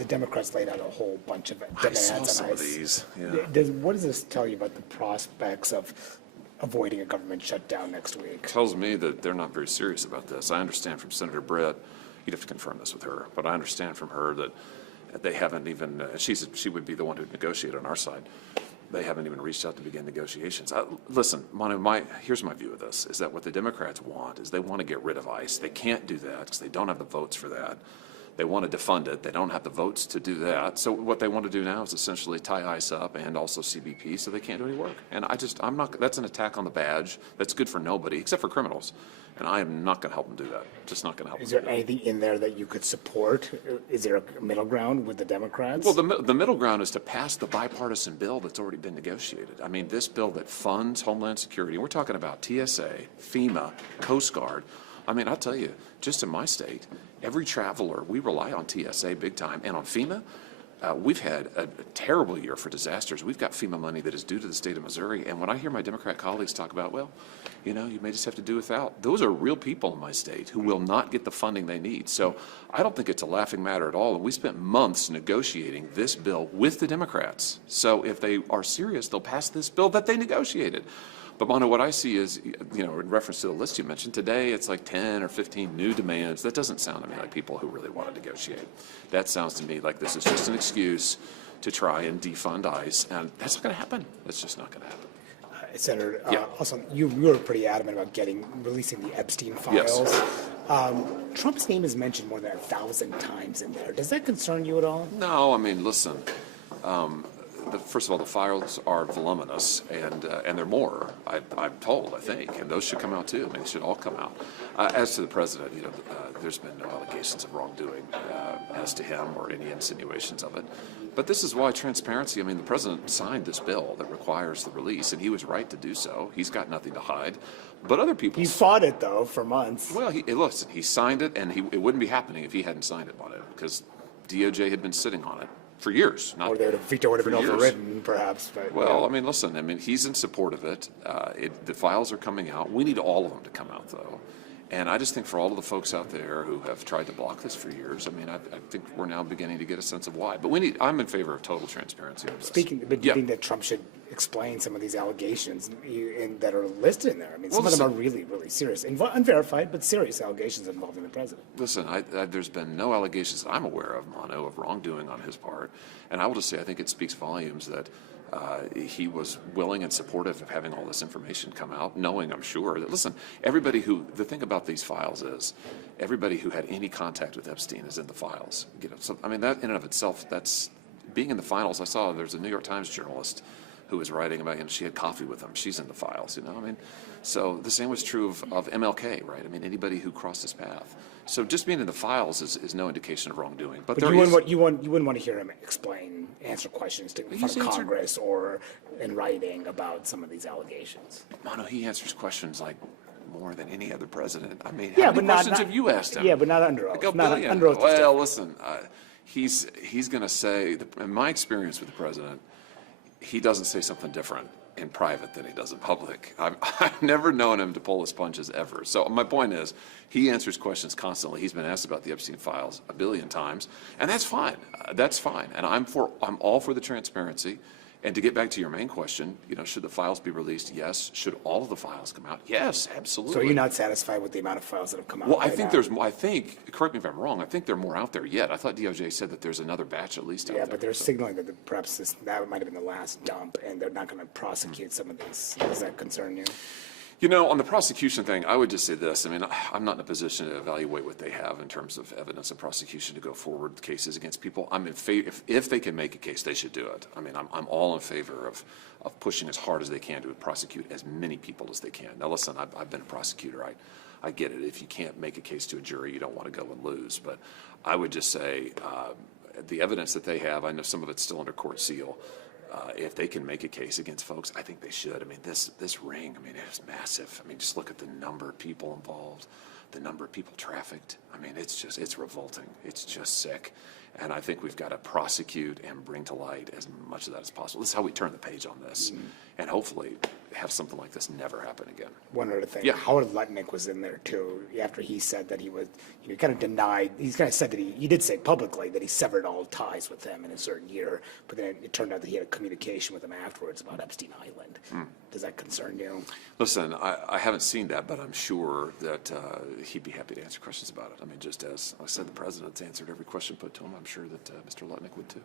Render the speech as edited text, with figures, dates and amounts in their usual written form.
the Democrats laid out a whole bunch of I demands saw on some of ICE. these. Yeah. What does this tell you about the prospects of avoiding a government shutdown next week? Tells me that they're not very serious about this. I understand from Senator Brett, you'd have to confirm this with her, but I understand from her that they haven't even, she would be the one who'd negotiate on our side. They haven't even reached out to begin negotiations. Listen, Manu, here's my view of this, is that what the Democrats want is they want to get rid of ICE. They can't do that because they don't have the votes for that. They want to defund it. They don't have the votes to do that. So what they want to do now is essentially tie ICE up and also CBP so they can't do any work. And I'm not, that's an attack on the badge. That's good for nobody except for criminals. And I am not going to help them do that. Just not going to help them. Is there anything in there that you could support? Is there a middle ground with the Democrats? Well, the middle ground is to pass the bipartisan bill that's already been negotiated. I mean, this bill that funds Homeland Security, we're talking about TSA, FEMA, Coast Guard. I mean, I'll tell you, just in my state, every traveler, we rely on TSA big time. And on FEMA, we've had a terrible year for disasters. We've got FEMA money that is due to the state of Missouri. And when I hear my Democrat colleagues talk about, well, you know, you may just have to do without, those are real people in my state who will not get the funding they need. So I don't think it's a laughing matter at all. And we spent months negotiating this bill with the Democrats. So if they are serious, they'll pass this bill that they negotiated. But Manu, what I see is, you know, in reference to the list you mentioned, today it's like 10 or 15 new demands. That doesn't sound to me like people who really want to negotiate. That sounds to me like this is just an excuse to try and defund ICE, and that's not going to happen. That's just not going to happen. Senator, Yeah. also, you were pretty adamant about releasing the Epstein files. Yes. Trump's name is mentioned more than 1,000 times in there. Does that concern you at all? No, I mean, listen. First of all, the files are voluminous, and they're more. I'm told, I think, and those should come out too. I mean, they should all come out. As to the president, you know, there's been no allegations of wrongdoing as to him or any insinuations of it. But this is why transparency. I mean, the president signed this bill that requires the release, and he was right to do so. He's got nothing to hide. But other people. He fought it though for months. Well, listen, he signed it, and it wouldn't be happening if he hadn't signed it on it, because DOJ had been sitting on it for years. Or the veto would have been overridden, perhaps. But, well, I mean, listen, I mean, he's in support of it. The files are coming out. We need all of them to come out, though. And I just think for all of the folks out there who have tried to block this for years, I mean, I think we're now beginning to get a sense of why. But I'm in favor of total transparency on this. But do you think that Trump should explain some of these allegations that are listed in there? I mean, some of them are really, really serious, unverified, but serious allegations involving the president. Listen, there's been no allegations that I'm aware of, Mano, of wrongdoing on his part. And I will just say, I think it speaks volumes that he was willing and supportive of having all this information come out, knowing, I'm sure, that, listen, the thing about these files is, everybody who had any contact with Epstein is in the files. You know, so, I mean, that in and of itself, that's, being in the files, I saw there's a New York Times journalist who was writing about, she had coffee with him. She's in the files, you know, I mean, so the same was true of MLK, right? I mean, anybody who crossed his path. So just being in the files is no indication of wrongdoing. But you wouldn't want to hear him answer questions in front of Congress or in writing about some of these allegations. Mano, he answers questions like more than any other president. I mean, yeah, how many questions have you asked him? Yeah, but not under oath. Well, listen, he's going to say, in my experience with the president, he doesn't say something different in private than he does in public. I've never known him to pull his punches ever. So my point is, he answers questions constantly. He's been asked about the Epstein files a billion times, and that's fine. That's fine. And I'm all for the transparency. And to get back to your main question, you know, should the files be released? Yes. Should all of the files come out? Yes, absolutely. So you're not satisfied with the amount of files that have come out? Well, I think correct me if I'm wrong, I think there are more out there yet. I thought DOJ said that there's another batch at least out there. Yeah, but they're signaling that perhaps that might have been the last dump, and they're not going to prosecute some of these. Does that concern you? You know, on the prosecution thing, I would just say this. I mean, I'm not in a position to evaluate what they have in terms of evidence of prosecution to go forward with cases against people. I'm in favor, if they can make a case, they should do it. I mean, I'm all in favor of pushing as hard as they can to prosecute as many people as they can. Now, listen, I've been a prosecutor. I get it. If you can't make a case to a jury, you don't want to go and lose. But I would just say the evidence that they have, I know some of it's still under court seal. If they can make a case against folks, I think they should. I mean, this ring, I mean, it was massive. I mean, just look at the number of people involved, the number of people trafficked. I mean, it's revolting. It's just sick. And I think we've got to prosecute and bring to light as much of that as possible. This is how we turn the page on this. And hopefully have something like this never happen again. One other thing. Yeah. Howard Lutnick was in there too. After he said that he kind of denied. He's kind of said that he did say publicly that he severed all ties with them in a certain year. But then it turned out that he had a communication with them afterwards about Epstein Island. Does that concern you? Listen, I haven't seen that, but I'm sure that he'd be happy to answer questions about it. I mean, just as I said, the president's answered every question put to him. I'm sure that Mr. Lutnick would too.